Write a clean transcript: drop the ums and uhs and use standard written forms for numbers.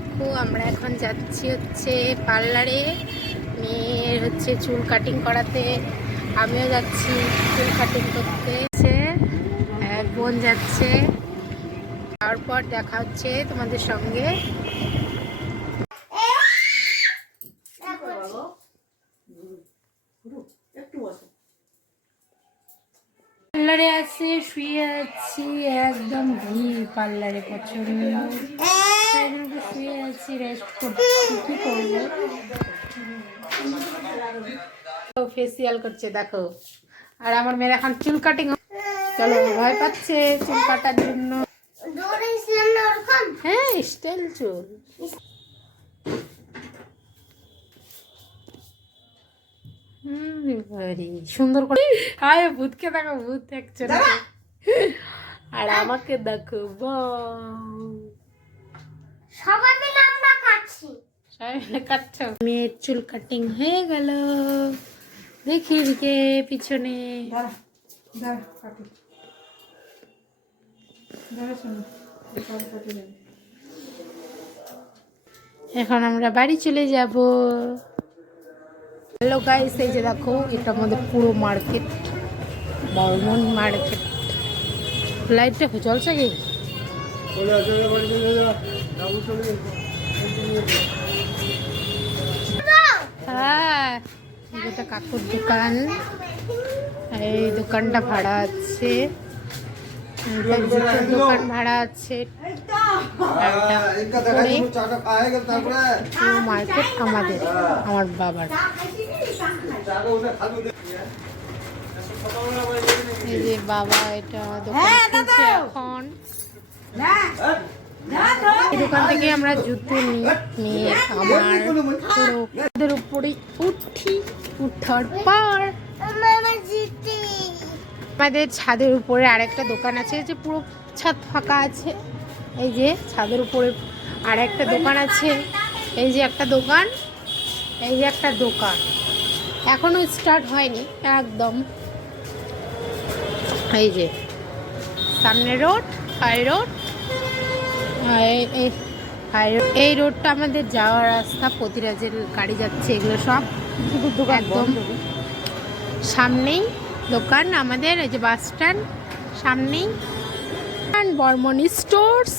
দেখো আমরা এখন যাচ্ছি হচ্ছে পার্লারে, মেয়ের হচ্ছে চুল কাটিং করাতে। আমিও যাচ্ছি চুল কাটিং করতে। এক বোন যাচ্ছে, তারপর দেখা হচ্ছে তোমাদের সঙ্গে। পার্লারে আছে, শুয়ে আছি, একদম ভিড় পার্লারে প্রচন্ড, শুয়ে আছি, রেস্ট করছি। কি করবো, ফেসিয়াল করছে দেখো। আর আমার মেয়ের এখন চুল কাটিং। চলো, ভয় পাচ্ছে চুল কাটার জন্য। হ্যাঁ, স্টাইল চুল। সুন্দর করে। আয় ভূতকে দেখো, ভূত একচুয়ালি। আর আমাকে দেখো, সবাই মিলে আমরা কাটছি, সবাই মিলে কাটছো। মেয়ের চুল কাটিং হয়ে গেল, দেখি দিকে পিছনে। এখন আমরা বাড়ি চলে যাব। হ্যালো গাইস, এই যে দেখো, এটা আমাদের পুরো মার্কেট, বর্মন মার্কেট। লাইটটা জ্বলছে কি? হ্যাঁ, এটা কাকুর দোকান। এই দোকানটা ভাড়া আছে, দোকান ভাড়া আছে। মার্কেট আমাদের, আমার বাবার। এই যে বাবা এটা দোকান খুলছে এখন। এই দোকান থেকে আমরা জুতো নিয়ে আমার পুরো উপরে উঠি। উঠার পর আমাদের ছাদের উপরে আরেকটা দোকান আছে, যে পুরো ছাদ ফাঁকা আছে। এই যে ছাদের উপরে আর একটা দোকান আছে। এই যে একটা দোকান, এই যে একটা দোকান এখনো স্টার্ট হয়নি একদম। এই যে সামনে রোড, হাই রোড। এই রোডটা আমাদের যাওয়ার রাস্তা, প্রতিরাজের গাড়ি যাচ্ছে, এগুলো সব একদম সামনেই দোকান আমাদের। এই যে বাস স্ট্যান্ড সামনেই, বর্মন স্টোর্স।